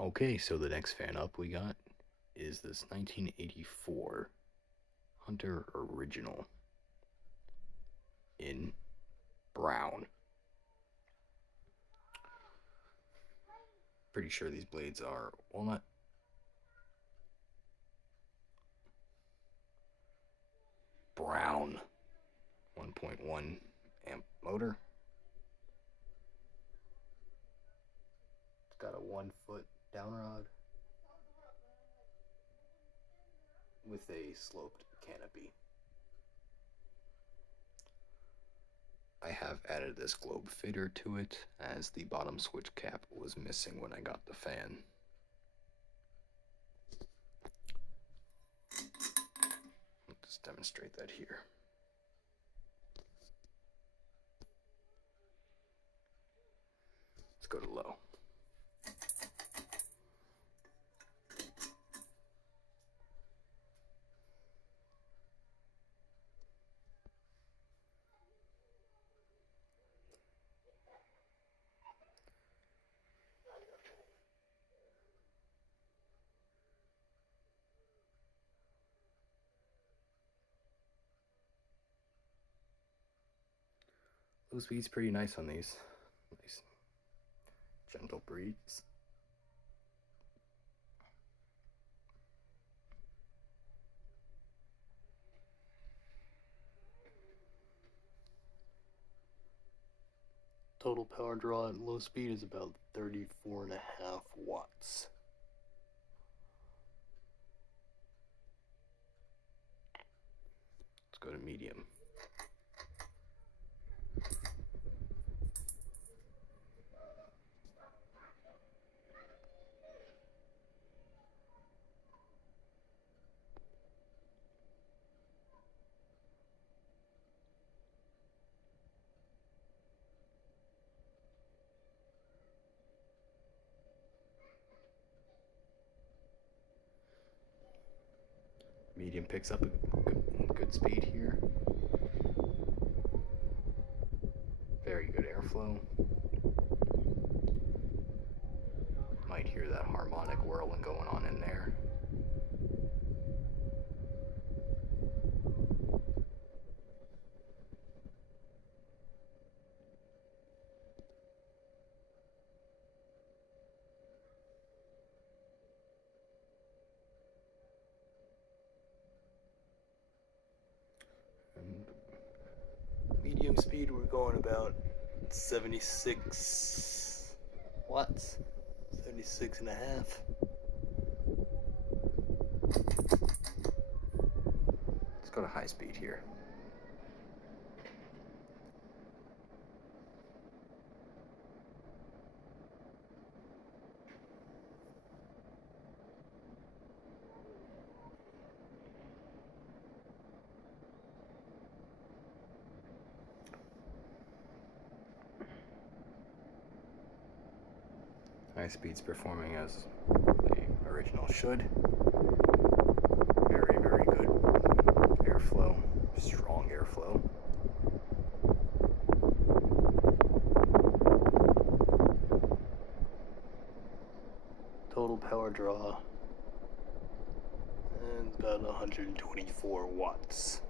Okay, so the next fan up we got is this 1984 Hunter Original in brown. Pretty sure these blades are walnut. Brown 1.1 amp motor. It's got a 1 foot down rod with a sloped canopy. I have added this globe fitter to it as the bottom switch cap was missing when I got the fan. Let's demonstrate that here. Let's go to low. Low speed's pretty nice on these. Nice gentle breeze. Total power draw at low speed is about 34.5 watts. Let's go to medium. Medium picks up a good speed here. Very good airflow. Might hear that harmonic whirling going on in there. Medium speed, we're going about 76 watts, 76 and a half. Let's go to high speed here. High speed's performing as the original should. Very, very good airflow, strong airflow. Total power draw and about 124 watts.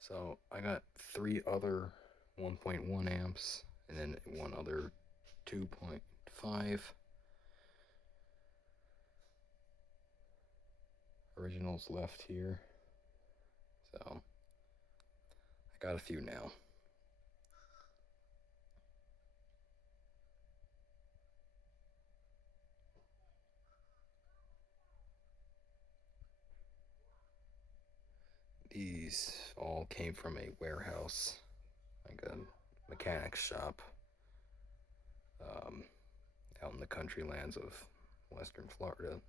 So I got 3 other 1.1 amps and then one other 2.5 originals left here. So I got a few now. These all came from a warehouse, like a mechanic's shop, out in the country lands of western Florida.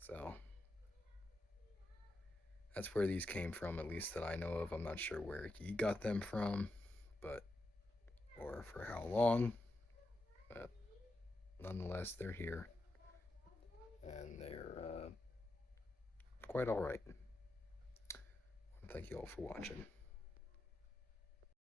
So that's where these came from, at least that I know of. I'm not sure where he got them from, but or for how long. But nonetheless, they're here, and they're quite all right. Thank you all for watching.